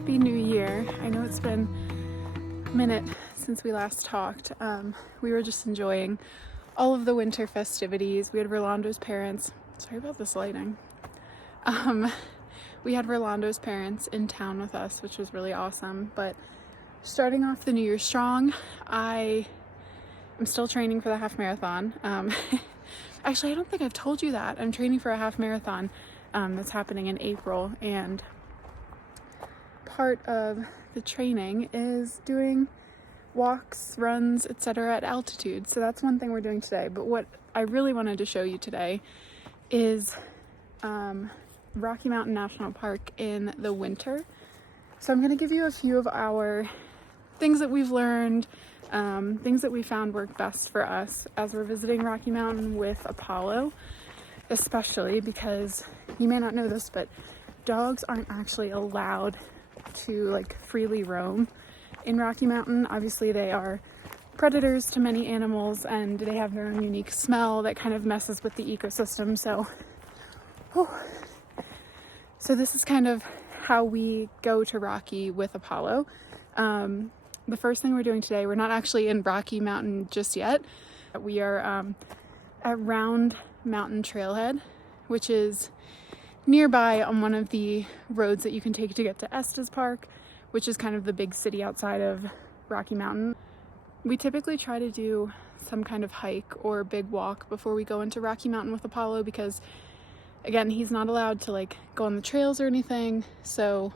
Happy New Year. I know it's been a minute since we last talked. We were just enjoying all of the winter festivities. We had Rolando's parents, sorry about this lighting. We had Rolando's parents in town with us, which was really awesome. But starting off the New Year strong, I am still training for the half marathon. Actually, I don't think I've told you that. I'm training for a half marathon that's happening in April, and part of the training is doing walks, runs, etc. at altitude. So that's one thing we're doing today. But what I really wanted to show you today is Rocky Mountain National Park in the winter. So I'm going to give you a few of our things that we've learned, things that we found work best for us as we're visiting Rocky Mountain with Apollo, especially because you may not know this, but dogs aren't actually allowed to freely roam in Rocky Mountain. Obviously they are predators to many animals and they have their own unique smell that kind of messes with the ecosystem. So this is kind of how we go to Rocky with Apollo. The first thing we're doing today, we're not actually in Rocky Mountain just yet. We are at Round Mountain Trailhead, which is nearby on one of the roads that you can take to get to Estes Park, which is kind of the big city outside of Rocky Mountain. We typically try to do some kind of hike or big walk before we go into Rocky Mountain with Apollo because, again, he's not allowed to go on the trails or anything. So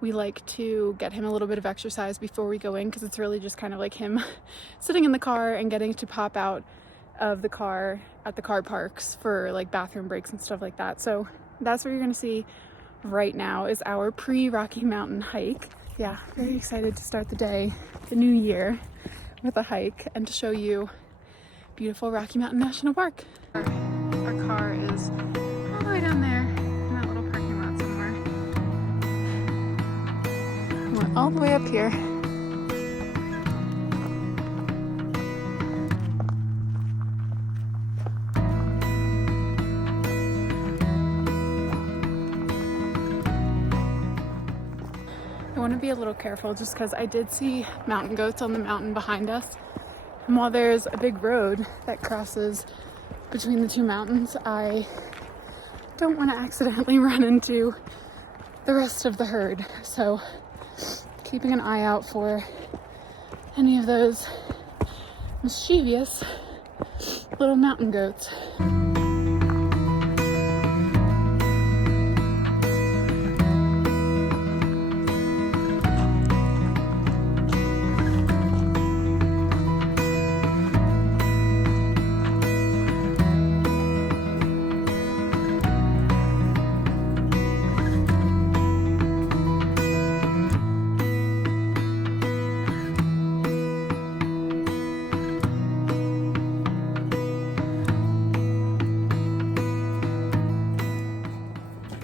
we like to get him a little bit of exercise before we go in because it's really just kind of like him sitting in the car and getting to pop out of the car at the car parks for bathroom breaks and stuff like that. So that's what you're going to see right now is our pre-Rocky Mountain hike. Yeah, very excited to start the day, the new year, with a hike and to show you beautiful Rocky Mountain National Park. Our car is all the way down there in that little parking lot somewhere. We're all the way up here. I want to be a little careful just because I did see mountain goats on the mountain behind us. And while there's a big road that crosses between the two mountains, I don't want to accidentally run into the rest of the herd. So keeping an eye out for any of those mischievous little mountain goats.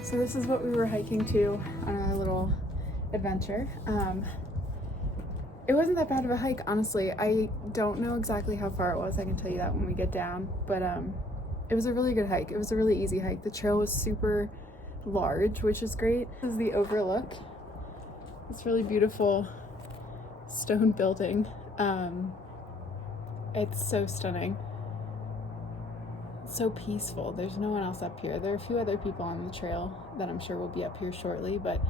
So this is what we were hiking to on our little adventure. It wasn't that bad of a hike, honestly. I don't know exactly how far it was. I can tell you that when we get down. But it was a really good hike. It was a really easy hike. The trail was super large, which is great. This is the overlook. It's really beautiful stone building. It's so stunning. So peaceful. There's no one else up here. There are a few other people on the trail that I'm sure will be up here shortly, but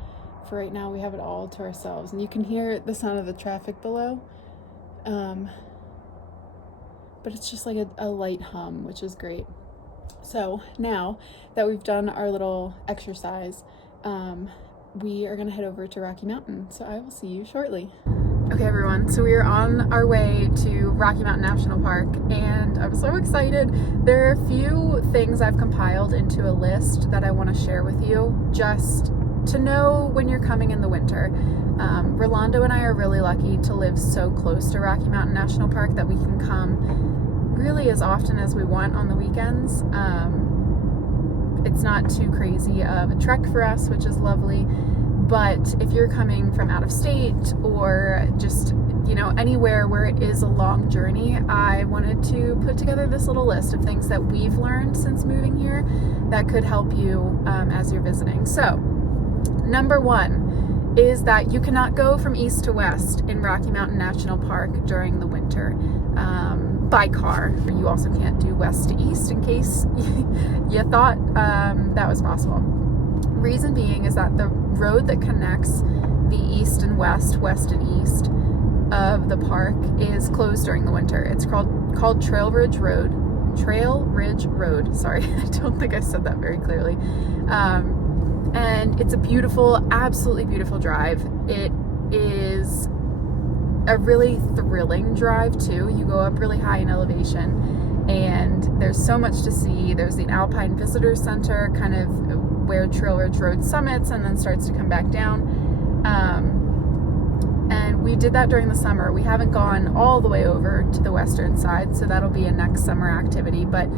for right now we have it all to ourselves, and you can hear the sound of the traffic below, but it's just like a light hum, which is great. So now that we've done our little exercise, we are going to head over to Rocky Mountain, so I will see you shortly. Okay everyone, so we are on our way to Rocky Mountain National Park and I'm so excited. There are a few things I've compiled into a list that I want to share with you just to know when you're coming in the winter. Rolando and I are really lucky to live so close to Rocky Mountain National Park that we can come really as often as we want on the weekends. It's not too crazy of a trek for us, which is lovely. But if you're coming from out of state or just, anywhere where it is a long journey, I wanted to put together this little list of things that we've learned since moving here that could help you as you're visiting. So, number one, is that you cannot go from east to west in Rocky Mountain National Park during the winter by car. You also can't do west to east in case you thought that was possible. Reason being is that the road that connects the east and west, west and east of the park is closed during the winter. It's called Trail Ridge Road. Sorry, I don't think I said that very clearly. And it's a beautiful, absolutely beautiful drive. It is a really thrilling drive too. You go up really high in elevation and there's so much to see. There's the Alpine Visitor Center, kind of where Trail Ridge Road summits and then starts to come back down. And we did that during the summer. We haven't gone all the way over to the western side, so that'll be a next summer activity. But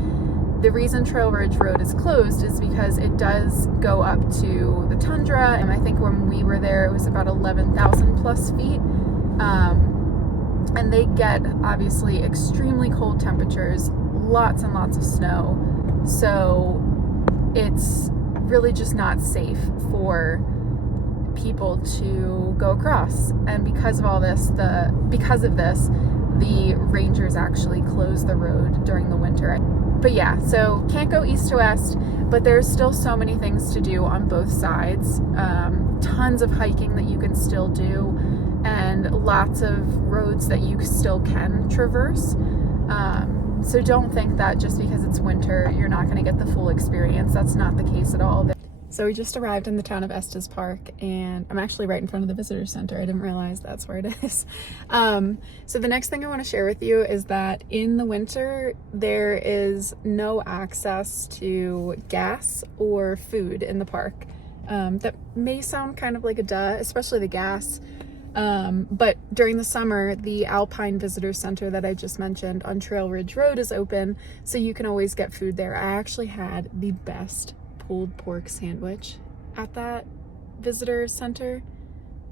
the reason Trail Ridge Road is closed is because it does go up to the tundra, and I think when we were there it was about 11,000 plus feet. And they get obviously extremely cold temperatures, lots and lots of snow, so it's really just not safe for people to go across. And because of this, the rangers actually close the road during the winter. But yeah, so can't go east to west, but there's still so many things to do on both sides. Tons of hiking that you can still do, and lots of roads that you still can traverse. So don't think that just because it's winter, you're not going to get the full experience. That's not the case at all. So we just arrived in the town of Estes Park, and I'm actually right in front of the visitor center. I didn't realize that's where it is. So the next thing I want to share with you is that in the winter, there is no access to gas or food in the park. That may sound kind of like a duh, especially the gas. But during the summer, the Alpine Visitor Center that I just mentioned on Trail Ridge Road is open, so you can always get food there. I actually had the best pulled pork sandwich at that visitor center.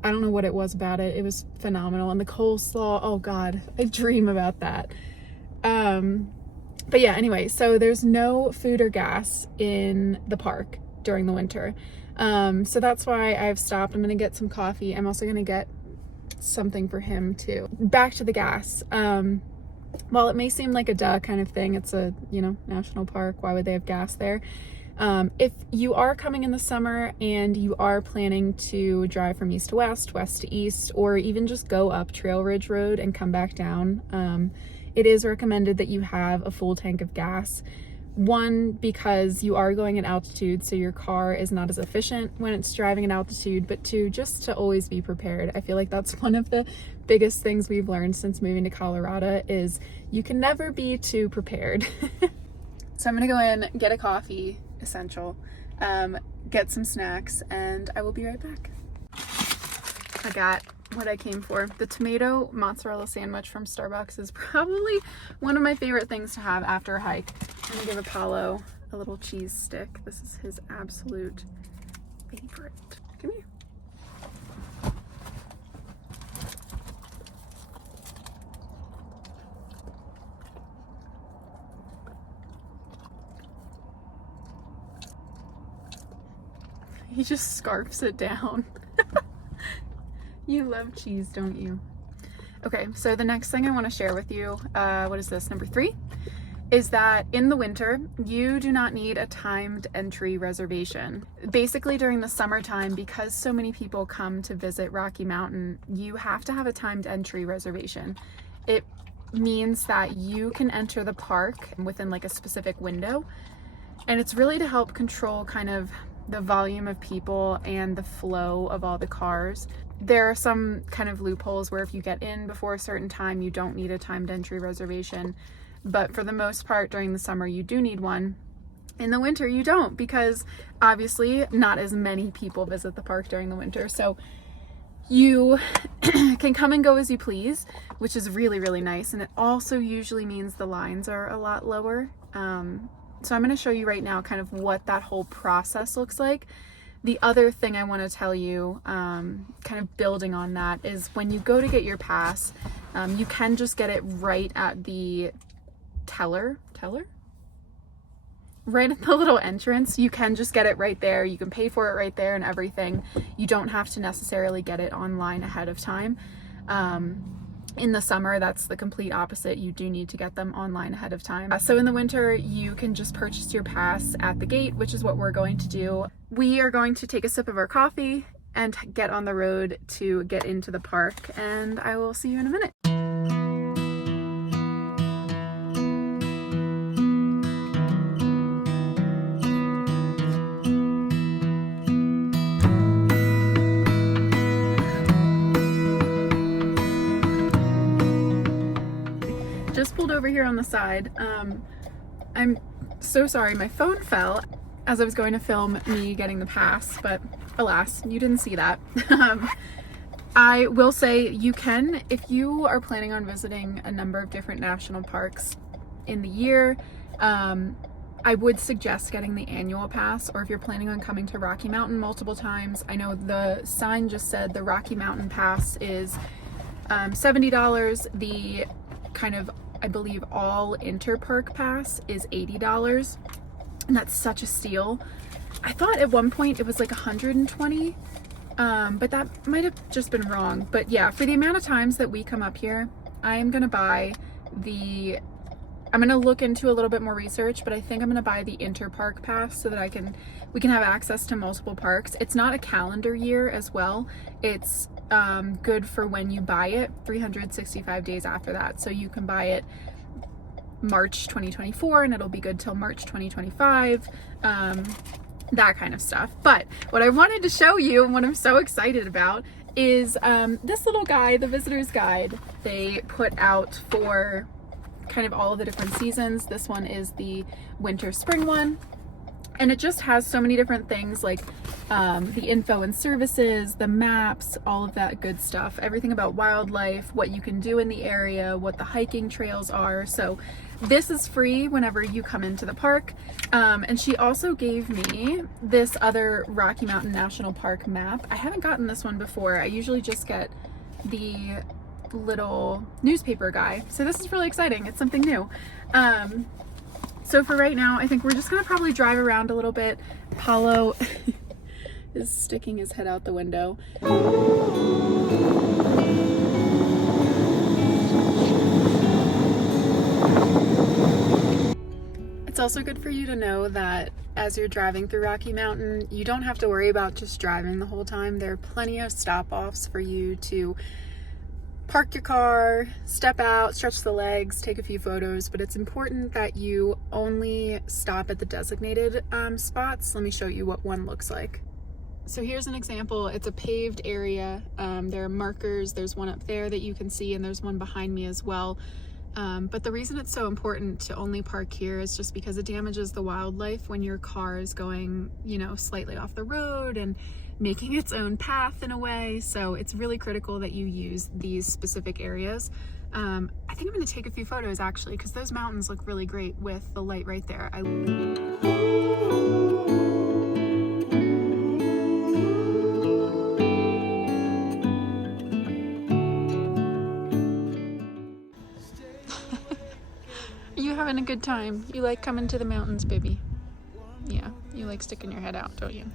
I don't know what it was about it. It was phenomenal. And the coleslaw, oh God, I dream about that. But yeah, anyway, so there's no food or gas in the park during the winter. So that's why I've stopped. I'm gonna get some coffee. I'm also gonna get something for him too. Back to the gas. While it may seem like a duh kind of thing, it's a, national park. Why would they have gas there? If you are coming in the summer and you are planning to drive from east to west, west to east, or even just go up Trail Ridge Road and come back down, it is recommended that you have a full tank of gas. One, because you are going at altitude, so your car is not as efficient when it's driving at altitude, but two, just to always be prepared. I feel like that's one of the biggest things we've learned since moving to Colorado is you can never be too prepared. So I'm gonna go in, get a coffee, essential, get some snacks, and I will be right back. I got what I came for. The tomato mozzarella sandwich from Starbucks is probably one of my favorite things to have after a hike. I'm gonna give Apollo a little cheese stick. This is his absolute favorite. Come here. He just scarfs it down. You love cheese, don't you? Okay, so the next thing I want to share with you, what is this, number 3? Is that in the winter, you do not need a timed entry reservation. Basically during the summertime, because so many people come to visit Rocky Mountain, you have to have a timed entry reservation. It means that you can enter the park within like a specific window, and it's really to help control kind of the volume of people and the flow of all the cars. There are some kind of loopholes where if you get in before a certain time, you don't need a timed entry reservation. But for the most part, during the summer, you do need one. In the winter, you don't, because obviously not as many people visit the park during the winter. So you can come and go as you please, which is really, really nice. And it also usually means the lines are a lot lower. So I'm going to show you right now kind of what that whole process looks like. The other thing I want to tell you, kind of building on that, is when you go to get your pass, you can just get it right at the teller? right at the little entrance. You can just get it right there. You can pay for it right there and everything. You don't have to necessarily get it online ahead of time. In the summer, that's the complete opposite. You do need to get them online ahead of time. So in the winter, you can just purchase your pass at the gate, which is what we're going to do. We are going to take a sip of our coffee and get on the road to get into the park, and I will see you in a minute. Just pulled over here on the side. I'm so sorry, my phone fell as I was going to film me getting the pass, but alas, you didn't see that. I will say you can, if you are planning on visiting a number of different national parks in the year, I would suggest getting the annual pass, or if you're planning on coming to Rocky Mountain multiple times. I know the sign just said the Rocky Mountain Pass is $70. The kind of, I believe, all inter-park pass is $80, and that's such a steal. I thought at one point it was like $120, but that might have just been wrong. But yeah, for the amount of times that we come up here, I'm gonna look into a little bit more research, but I think I'm gonna buy the inter-park pass so that we can have access to multiple parks. It's not a calendar year as well. It's good for when you buy it, 365 days after that. So you can buy it March 2024 and it'll be good till March 2025, that kind of stuff. But what I wanted to show you and what I'm so excited about is this little guide, the visitor's guide, they put out for kind of all of the different seasons. This one is the winter spring one, and it just has so many different things, like the info and services, the maps, all of that good stuff, everything about wildlife, what you can do in the area, what the hiking trails are. So this is free whenever you come into the park. And she also gave me this other Rocky Mountain National Park map. I haven't gotten this one before. I usually just get the little newspaper guy. So this is really exciting. It's something new. So for right now, I think we're just gonna probably drive around a little bit. Apollo is sticking his head out the window. It's also good for you to know that as you're driving through Rocky Mountain, you don't have to worry about just driving the whole time. There are plenty of stop-offs for you to park your car, step out, stretch the legs, take a few photos, but it's important that you only stop at the designated spots. Let me show you what one looks like. So here's an example. It's a paved area. There are markers. There's one up there that you can see, and there's one behind me as well. But the reason it's so important to only park here is just because it damages the wildlife when your car is going, slightly off the road and making its own path in a way. So it's really critical that you use these specific areas. I think I'm going to take a few photos actually, because those mountains look really great with the light right there. Are you having a good time? You like coming to the mountains, baby? Yeah, you like sticking your head out, don't you?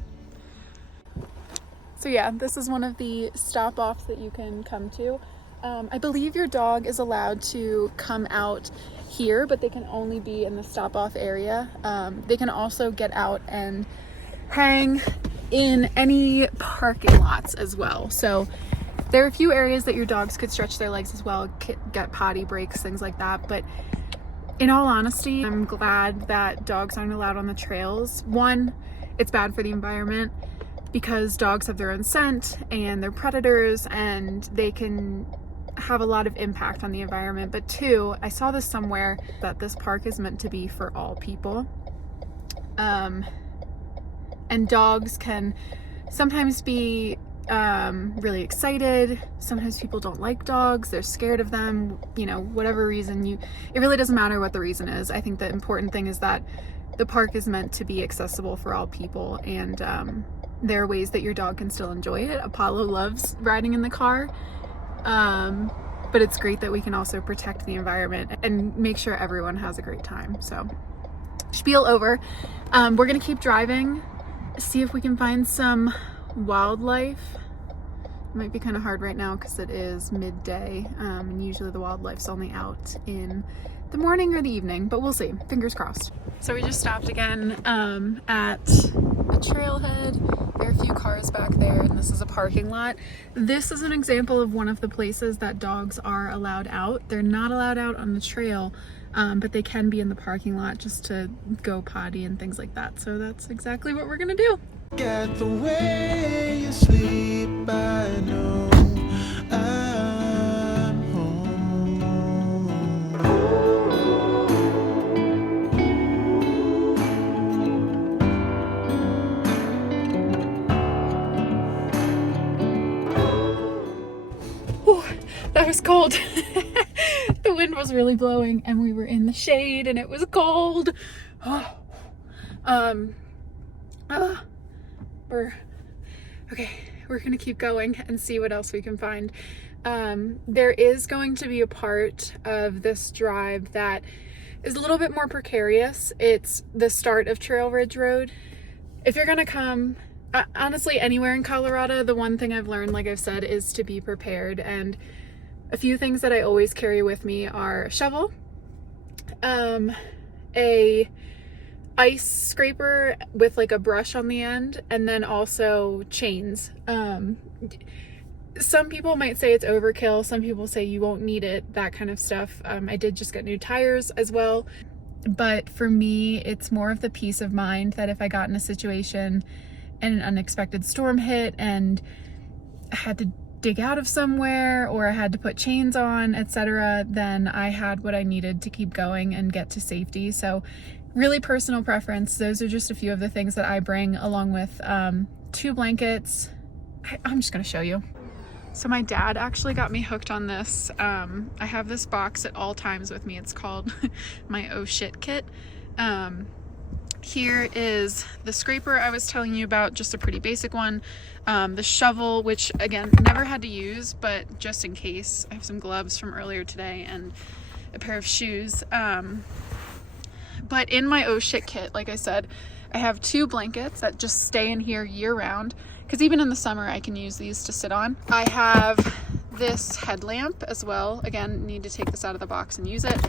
So yeah, this is one of the stop-offs that you can come to. I believe your dog is allowed to come out here, but they can only be in the stop-off area. They can also get out and hang in any parking lots as well. So there are a few areas that your dogs could stretch their legs as well, get potty breaks, things like that. But in all honesty, I'm glad that dogs aren't allowed on the trails. One, it's bad for the environment, because dogs have their own scent and they're predators and they can have a lot of impact on the environment. But two, I saw this somewhere that this park is meant to be for all people. And dogs can sometimes be really excited. Sometimes people don't like dogs. They're scared of them, whatever reason it really doesn't matter what the reason is. I think the important thing is that the park is meant to be accessible for all people, and there are ways that your dog can still enjoy it. Apollo loves riding in the car, but it's great that we can also protect the environment and make sure everyone has a great time. So spiel over. We're gonna keep driving, see if we can find some wildlife. It might be kind of hard right now because it is midday, and usually the wildlife's only out in the morning or the evening, but we'll see. Fingers crossed. So we just stopped again at a trailhead. There are a few cars back there, and this is a parking lot. This is an example of one of the places that dogs are allowed out. They're not allowed out on the trail, but they can be in the parking lot just to go potty and things like that. So that's exactly what we're gonna do. At the way you sleep, I know I'm home. Ooh, that was cold. The wind was really blowing and we were in the shade and it was cold. We're gonna keep going and see what else we can find. There is going to be a part of this drive that is a little bit more precarious. It's the start of Trail Ridge Road. If you're gonna come, honestly, anywhere in Colorado, the one thing I've learned, like I've said, is to be prepared. And a few things that I always carry with me are a shovel, a ice scraper with like a brush on the end, and then also chains. Some people might say it's overkill, some people say you won't need it, that kind of stuff. I did just get new tires as well, but for me it's more of the peace of mind that if I got in a situation and an unexpected storm hit and I had to dig out of somewhere or I had to put chains on, etc., then I had what I needed to keep going and get to safety. So really personal preference. Those are just a few of the things that I bring, along with 2 blankets. I'm just gonna show you. So my dad actually got me hooked on this. I have this box at all times with me. It's called my oh shit kit. Here is the scraper I was telling you about, just a pretty basic one. The shovel, which again, never had to use, but just in case. I have some gloves from earlier today and a pair of shoes. But in my oh shit kit, like I said, I have 2 blankets that just stay in here year round, because even in the summer I can use these to sit on. I have this headlamp as well. Again, need to take this out of the box and use it.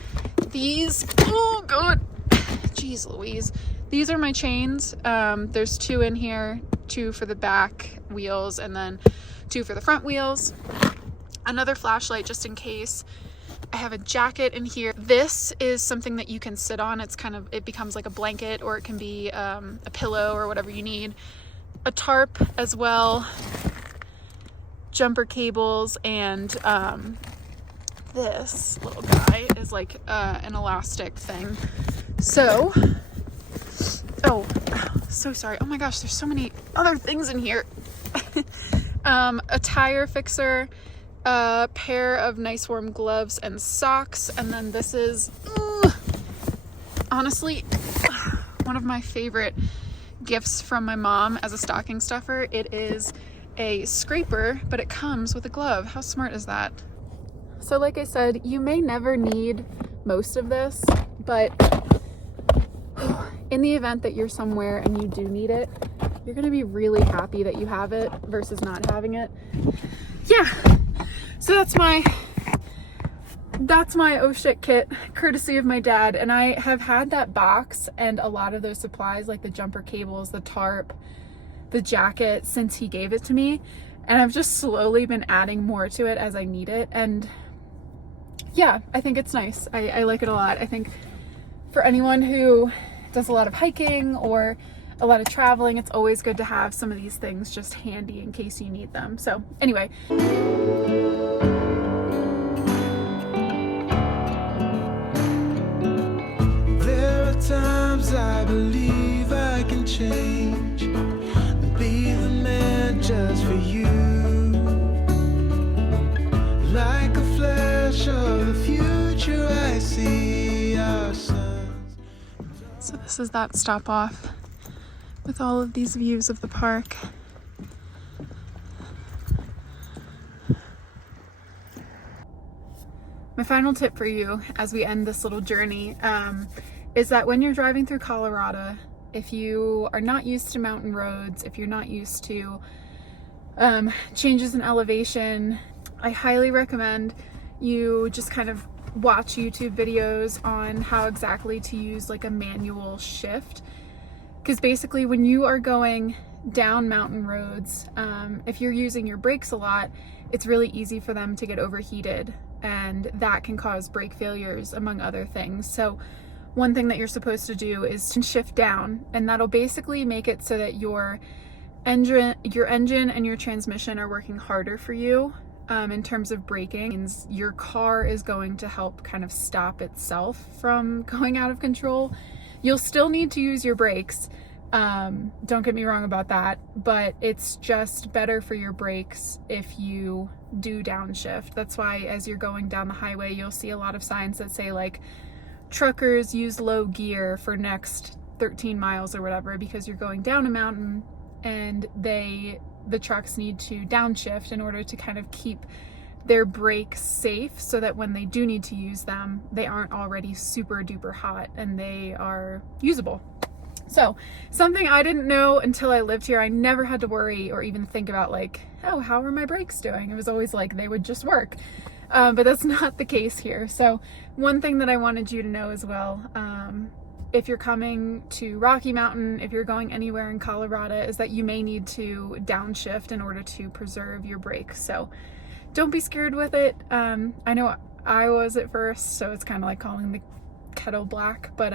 These, oh god, jeez Louise. These are my chains. There's 2 in here, 2 for the back wheels and then 2 for the front wheels. Another flashlight just in case. I have a jacket in here. This is something that you can sit on. It becomes like a blanket, or it can be a pillow or whatever you need. A tarp as well, jumper cables, and this little guy is like an elastic thing. So, so sorry. Oh my gosh, there's so many other things in here. A tire fixer, a pair of nice warm gloves and socks, and then this is honestly one of my favorite gifts from my mom as a stocking stuffer. It is a scraper, but it comes with a glove. How smart is that? So like I said, you may never need most of this, but in the event that you're somewhere and you do need it, you're gonna be really happy that you have it versus not having it. Yeah. So that's my oh shit kit, courtesy of my dad. And I have had that box and a lot of those supplies, like the jumper cables, the tarp, the jacket, since he gave it to me. And I've just slowly been adding more to it as I need it. And yeah, I think it's nice. I like it a lot. I think for anyone who does a lot of hiking or a lot of traveling, it's always good to have some of these things just handy in case you need them. So anyway. There are times I believe I can change and be the man just for you. Like a flash of the future, I see our sons. So this is that stop off with all of these views of the park. My final tip for you as we end this little journey is that when you're driving through Colorado, if you are not used to mountain roads, if you're not used to changes in elevation, I highly recommend you just kind of watch YouTube videos on how exactly to use like a manual shift. Because basically when you are going down mountain roads, if you're using your brakes a lot, it's really easy for them to get overheated, and that can cause brake failures among other things. So one thing that you're supposed to do is to shift down, and that'll basically make it so that your engine and your transmission are working harder for you in terms of braking. Your car is going to help kind of stop itself from going out of control. You'll still need to use your brakes, don't get me wrong about that, but it's just better for your brakes if you do downshift. That's why as you're going down the highway, you'll see a lot of signs that say like, truckers use low gear for next 13 miles or whatever, because you're going down a mountain and the trucks need to downshift in order to kind of keep their brakes safe, so that when they do need to use them, they aren't already super duper hot and they are usable. So something I didn't know until I lived here, I never had to worry or even think about like, oh, how are my brakes doing? It was always like they would just work. But that's not the case here. So one thing that I wanted you to know as well, if you're coming to Rocky Mountain, if you're going anywhere in Colorado, is that you may need to downshift in order to preserve your brakes. So don't be scared with it. I know I was at first, so it's kind of like calling the kettle black, but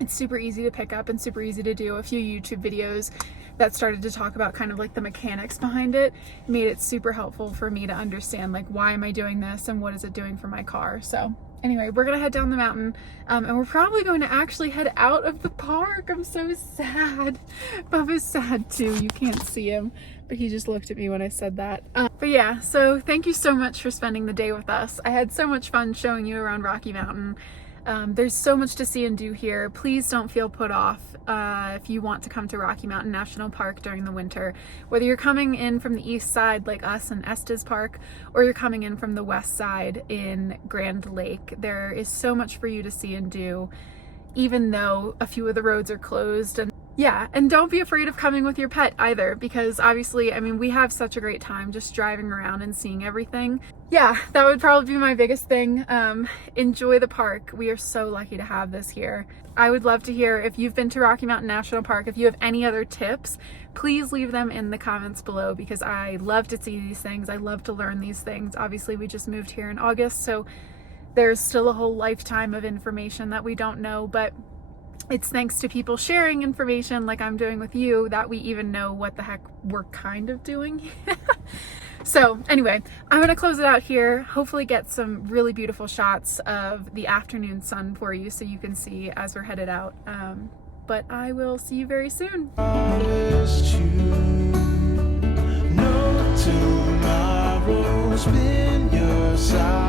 it's super easy to pick up and super easy to do. A few YouTube videos that started to talk about kind of like the mechanics behind it made it super helpful for me to understand like, why am I doing this and what is it doing for my car? So anyway, we're gonna head down the mountain, and we're probably going to actually head out of the park. I'm so sad. Bubba's sad too. You can't see him, but he just looked at me when I said that. But yeah, so thank you so much for spending the day with us. I had so much fun showing you around Rocky Mountain. There's so much to see and do here. Please don't feel put off if you want to come to Rocky Mountain National Park during the winter. Whether you're coming in from the east side like us in Estes Park, or you're coming in from the west side in Grand Lake, there is so much for you to see and do, even though a few of the roads are closed. And yeah, and don't be afraid of coming with your pet either, because obviously, I mean, we have such a great time just driving around and seeing everything. Yeah, that would probably be my biggest thing. Enjoy the park. We are so lucky to have this here. I would love to hear if you've been to Rocky Mountain National Park. If you have any other tips, please leave them in the comments below, because I love to see these things. I love to learn these things. Obviously, we just moved here in August, so there's still a whole lifetime of information that we don't know, but it's thanks to people sharing information like I'm doing with you that we even know what the heck we're kind of doing. So anyway, I'm gonna close it out here, hopefully get some really beautiful shots of the afternoon sun for you so you can see as we're headed out. But I will see you very soon. No tomorrow's been your side.